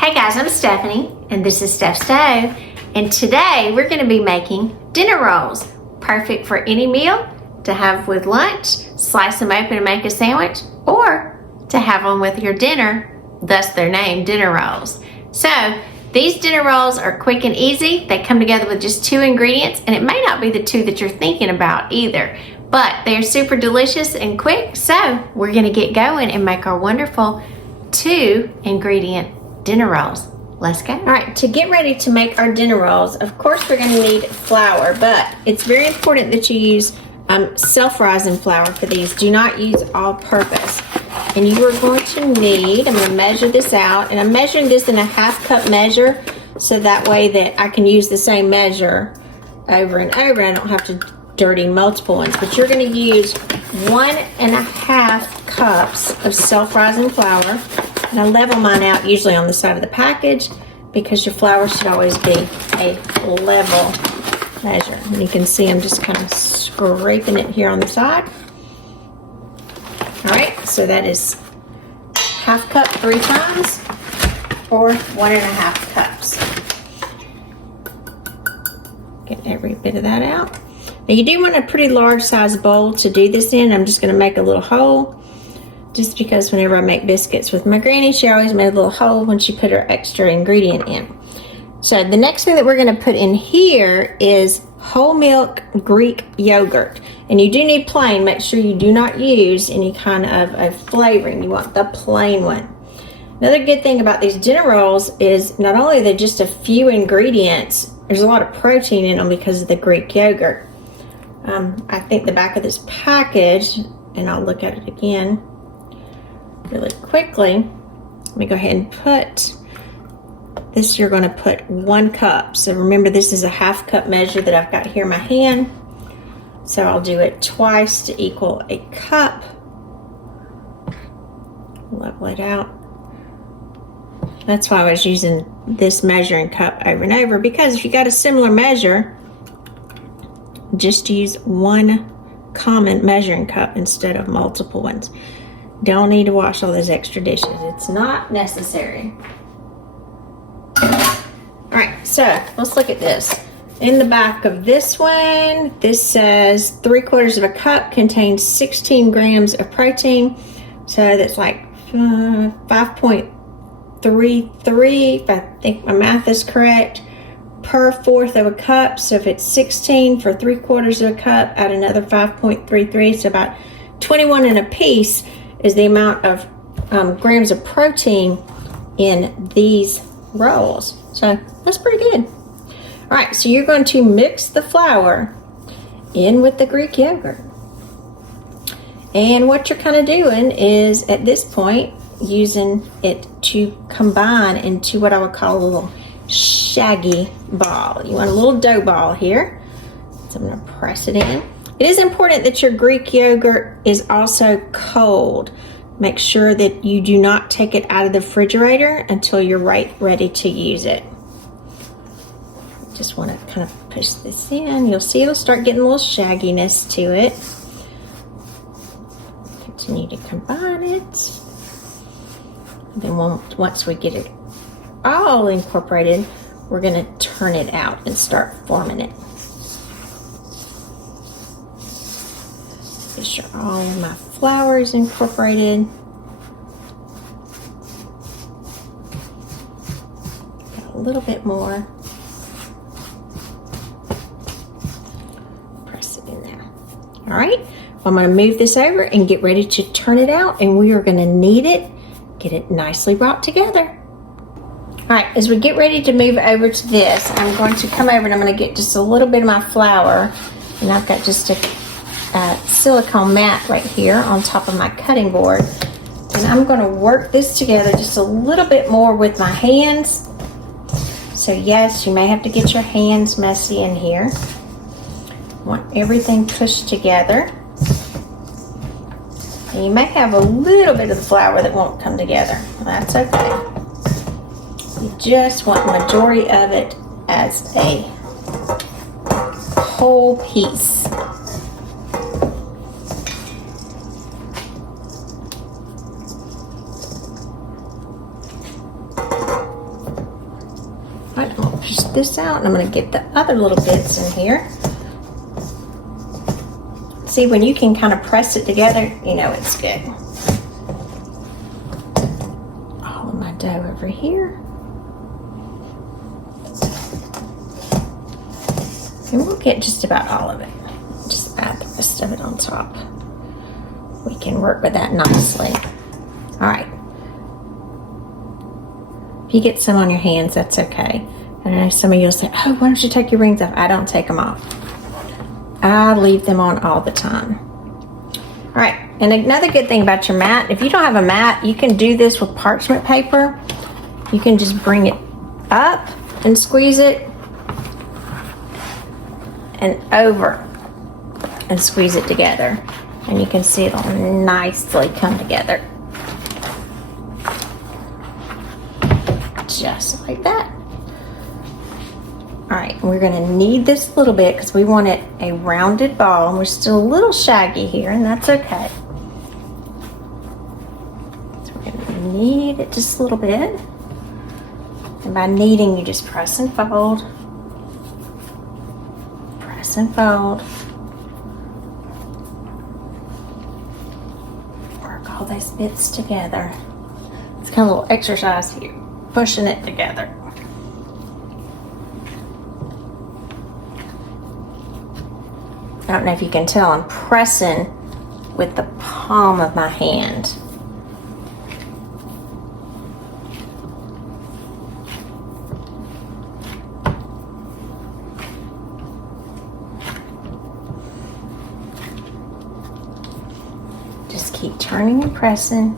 Hey guys, I'm Stephanie, and this is Steph Stove, and today we're going to be making dinner rolls. Perfect for any meal, to have with lunch, slice them open and make a sandwich, or to have them with your dinner, thus their name, dinner rolls. So, these dinner rolls are quick and easy. They come together with just 2 ingredients, and it may not be the 2 that you're thinking about either, but they're super delicious and quick, so we're going to get going and make our wonderful 2-ingredient dinner rolls. Let's go. All right, to get ready to make our dinner rolls, of course we're going to need flour, but it's very important that you use self-rising flour for these. Do not use all-purpose. And you are going to need, I'm going to measure this out, and I'm measuring this in a 1/2 cup measure, so that way that I can use the same measure over and over. I don't have to dirty multiple ones, but you're going to use 1.5 cups of self-rising flour. And I level mine out usually on the side of the package because your flour should always be a level measure. And you can see I'm just kind of scraping it here on the side. All right, so that is 1/2 cup 3 times, or 1.5 cups. Get every bit of that out. Now you do want a pretty large size bowl to do this in. I'm just going to make a little hole. Just because whenever I make biscuits with my granny, she always made a little hole when she put her extra ingredient in. So the next thing that we're going to put in here is whole milk Greek yogurt. And you do need plain. Make sure you do not use any kind of a flavoring. You want the plain one. Another good thing about these dinner rolls is not only are they just a few ingredients, there's a lot of protein in them because of the Greek yogurt. I think the back of this package, and I'll look at it again really quickly. Let me go ahead and put this. You're going to put 1 cup. So remember, this is a 1/2 cup measure that I've got here in my hand. So I'll do it twice to equal a cup. Level it out. That's why I was using this measuring cup over and over, because if you got a similar measure, just use 1 common measuring cup instead of multiple ones. Don't need to wash all those extra dishes. It's not necessary. All right, so let's look at this. In the back of this one, this says 3/4 cup contains 16 grams of protein. So that's like 5.33, if I think my math is correct, per 1/4 cup. So if it's 16 for 3/4 cup, add another 5.33, so about 21 and a piece is the amount of grams of protein in these rolls. So that's pretty good. All right, so you're going to mix the flour in with the Greek yogurt. And what you're kind of doing is, at this point, using it to combine into what I would call a little shaggy ball. You want a little dough ball here. So I'm going to press it in. It is important that your Greek yogurt is also cold. Make sure that you do not take it out of the refrigerator until you're ready to use it. Just want to kind of push this in. You'll see it'll start getting a little shagginess to it. Continue to combine it. And then once we get it all incorporated, we're going to turn it out and start forming it. Make sure all of my flour is incorporated. Got a little bit more. Press it in there. All right, I'm going to move this over and get ready to turn it out, and we are going to knead it, get it nicely brought together. All right, as we get ready to move over to this, I'm going to come over and I'm going to get just a little bit of my flour, and I've got just a silicone mat right here on top of my cutting board, and I'm going to work this together just a little bit more with my hands. So yes, you may have to get your hands messy in here. Want everything pushed together, and you may have a little bit of the flour that won't come together. That's okay. You just want the majority of it as a whole piece. this out, and I'm going to get the other little bits in here. See, when you can kind of press it together, you know it's good. All of my dough over here. And we'll get just about all of it. Just add the rest of it on top. We can work with that nicely. All right. If you get some on your hands, that's okay. And I know some of you will say, oh, why don't you take your rings off? I don't take them off. I leave them on all the time. All right, and another good thing about your mat, if you don't have a mat, you can do this with parchment paper. You can just bring it up and squeeze it and over and squeeze it together. And you can see it'll nicely come together. Just like that. All right, we're gonna knead this a little bit because we want it a rounded ball, and we're still a little shaggy here, and that's okay. So we're gonna knead it just a little bit. And by kneading, you just press and fold. Press and fold. Work all those bits together. It's kind of a little exercise here, pushing it together. I don't know if you can tell, I'm pressing with the palm of my hand. Just keep turning and pressing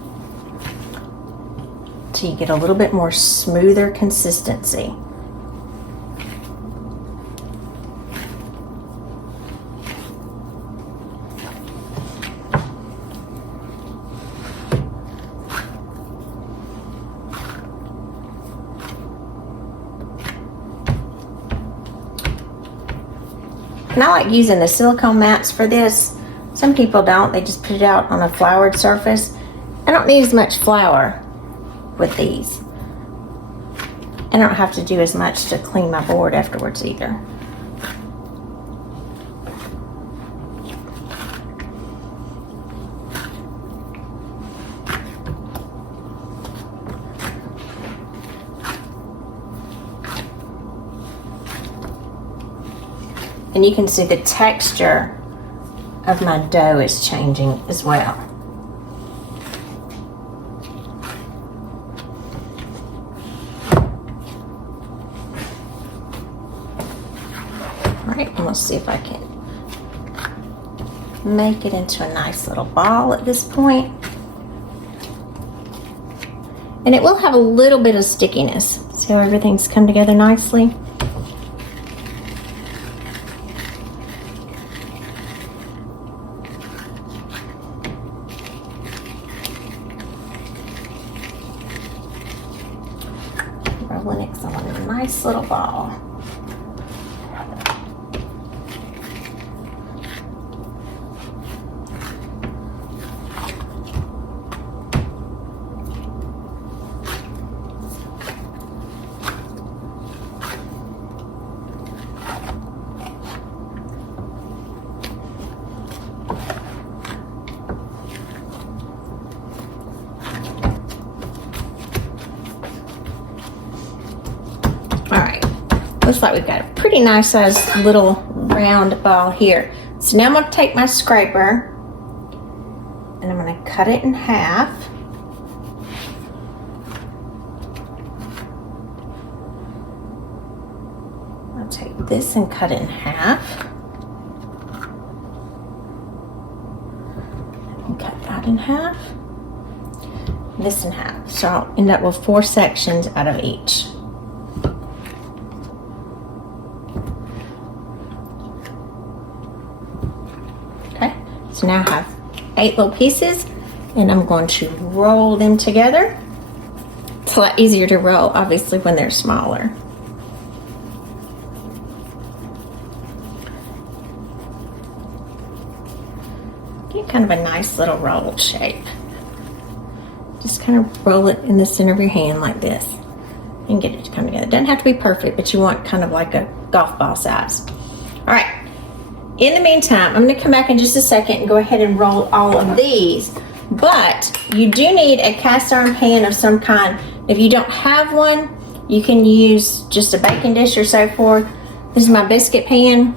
till you get a little bit more smoother consistency. And I like using the silicone mats for this. Some people don't, they just put it out on a floured surface. I don't need as much flour with these. I don't have to do as much to clean my board afterwards either. And you can see the texture of my dough is changing as well. All right, and we'll see if I can make it into a nice little ball at this point. And it will have a little bit of stickiness. See how everything's come together nicely? Rolling it, 'cause I want a nice little ball. Looks like we've got a pretty nice sized little round ball here. So now I'm going to take my scraper and I'm going to cut it in half. I'll take this and cut it in half. And cut that in half. This in half. So I'll end up with 4 sections out of each. So now I have 8 little pieces, and I'm going to roll them together. It's a lot easier to roll, obviously, when they're smaller. Get kind of a nice little roll shape. Just kind of roll it in the center of your hand like this. and get it to come together. It doesn't have to be perfect, but you want kind of like a golf ball size. All right. In the meantime, I'm going to come back in just a second and go ahead and roll all of these. But you do need a cast iron pan of some kind. If you don't have one, you can use just a baking dish or so forth. This is my biscuit pan,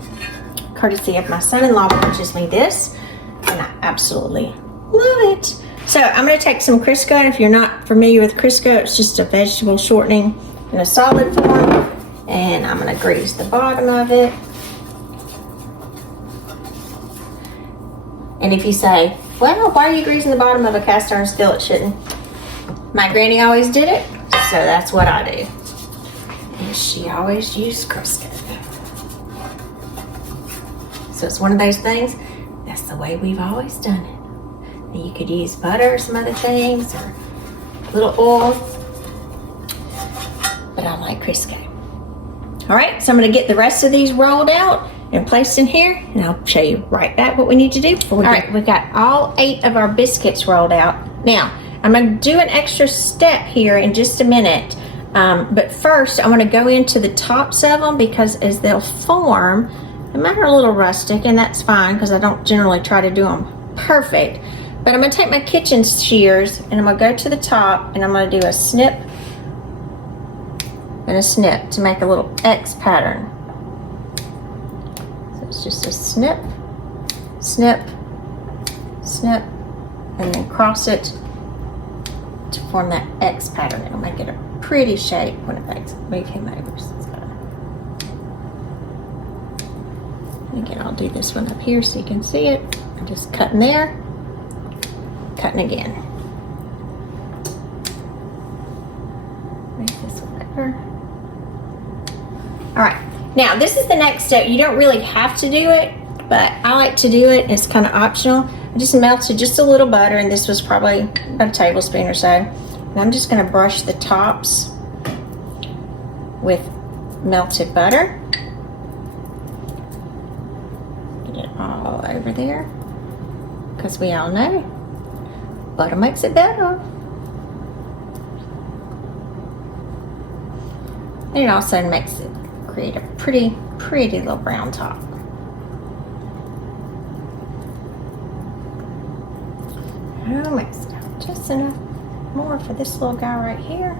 courtesy of my son-in-law purchased me this, and I absolutely love it. So I'm going to take some Crisco, and if you're not familiar with Crisco, it's just a vegetable shortening in a solid form, and I'm going to grease the bottom of it. And if you say, well, why are you greasing the bottom of a cast iron skillet? Shouldn't. My granny always did it, so that's what I do. And she always used Crisco. So it's one of those things, that's the way we've always done it. And you could use butter or some other things, or a little oil, but I like Crisco. All right, so I'm gonna get the rest of these rolled out and placed in here, and I'll show you right back what we need to do before we get. We've got all 8 of our biscuits rolled out. Now, I'm gonna do an extra step here in just a minute, but first I wanna go into the tops of them, because as they'll form, they might be a little rustic, and that's fine, because I don't generally try to do them perfect. But I'm gonna take my kitchen shears, and I'm gonna go to the top, and I'm gonna do a snip and a snip to make a little X pattern. It's just a snip, snip, snip, and then cross it to form that X pattern. It'll make it a pretty shape when it makes. Move him over. So it's gotta... Again, I'll do this one up here so you can see it. I'm just cutting there, cutting again. Make this one over. All right. Now, this is the next step. You don't really have to do it, but I like to do it. It's kind of optional. I just melted just a little butter, and this was probably about a tablespoon or so. And I'm just going to brush the tops with melted butter. Get it all over there, because we all know butter makes it better. And it also makes it create a pretty little brown top. I'll mix it up just enough more for this little guy right here.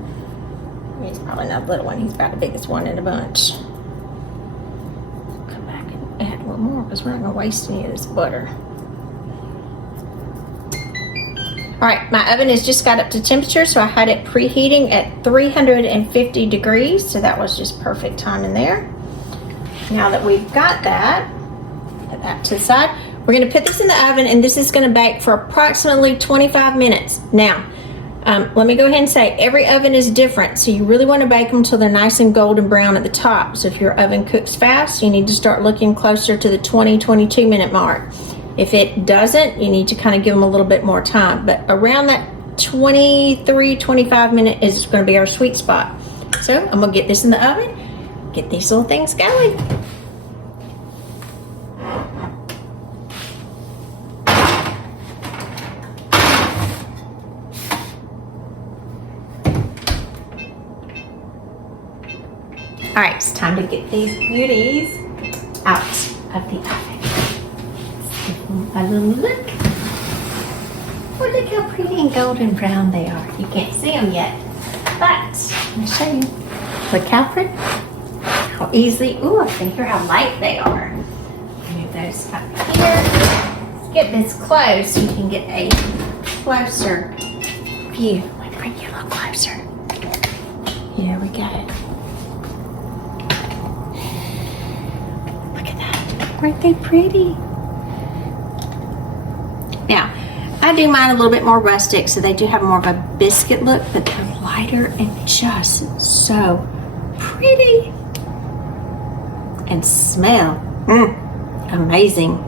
He's probably not a little one. He's about the biggest one in the bunch. Come back and add a little more, because we're not going to waste any of this butter. All right, my oven has just got up to temperature, so I had it preheating at 350 degrees, so that was just perfect time in there. Now that we've got that, put that to the side, we're gonna put this in the oven, and this is gonna bake for approximately 25 minutes. Now, let me go ahead and say, every oven is different, so you really wanna bake them until they're nice and golden brown at the top. So if your oven cooks fast, you need to start looking closer to the 20-22 minute mark. If it doesn't, you need to kind of give them a little bit more time. But around that 23-25 minute is going to be our sweet spot. So I'm going to get this in the oven, get these little things going. All right, it's time to get these beauties out of the oven. A little look. Oh, look how pretty and golden brown they are. You can't see them yet, but let me show you. Look how pretty. How easily. Ooh, I can hear how light they are. Move those up here. Let's get this close so you can get a closer view. Let me bring you a little closer. Here we go. Look at that. Aren't they pretty? Now, I do mine a little bit more rustic, so they do have more of a biscuit look, but they're lighter and just so pretty. And smell amazing.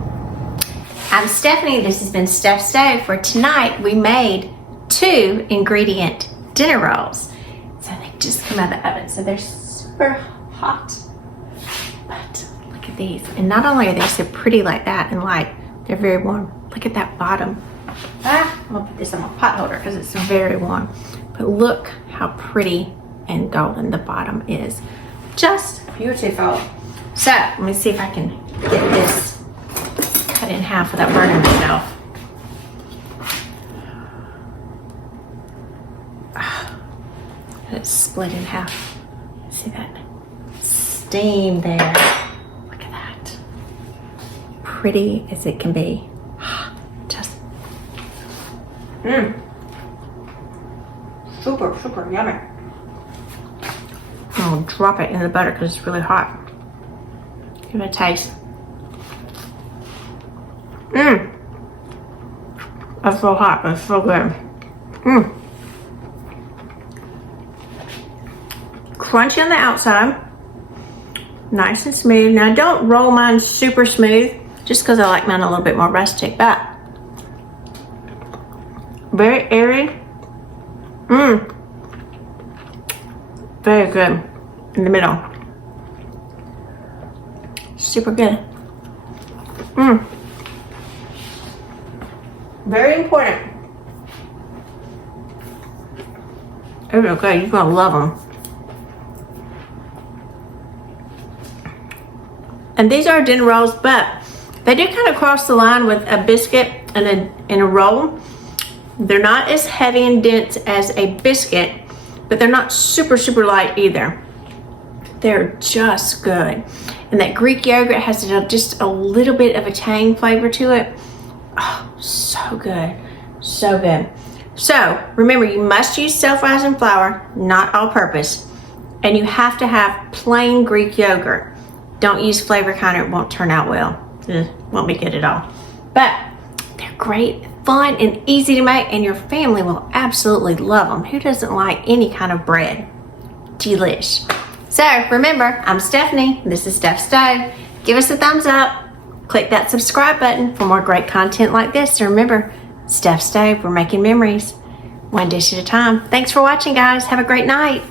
I'm Stephanie. This has been Steph Stove. For tonight, we made 2 ingredient dinner rolls. So they just come out of the oven, so they're super hot. But look at these. And not only are they so pretty like that and light, they're very warm. Look at that bottom. I'm gonna put this on my pot holder because it's very warm. But look how pretty and golden. The bottom is just beautiful. So let me see if I can get this cut in half without burning myself. It's split in half. See that steam there? Look at that. Pretty as it can be. Just super, super yummy. I'll drop it in the butter because it's really hot. Give it a taste. That's so hot, but it's so good. Crunchy on the outside, nice and smooth. Now don't roll mine super smooth, just because I like mine a little bit more rustic, but very airy. Very good in the middle. Super good. Very important. It's okay, you're gonna love them. And these are dinner rolls, but they do kind of cross the line with a biscuit and a roll. They're not as heavy and dense as a biscuit, but they're not super, super light either. They're just good. And that Greek yogurt has just a little bit of a tang flavor to it. Oh, so good, so good. So remember, you must use self-rising flour, not all-purpose. And you have to have plain Greek yogurt. Don't use flavor kind, it won't turn out well. Won't be good at all. But they're great, fun, and easy to make, and your family will absolutely love them. Who doesn't like any kind of bread? Delish. So remember, I'm Stephanie. This is Steph Stove. Give us a thumbs up. Click that subscribe button for more great content like this. And remember, Steph Stove, we're making memories one dish at a time. Thanks for watching, guys. Have a great night.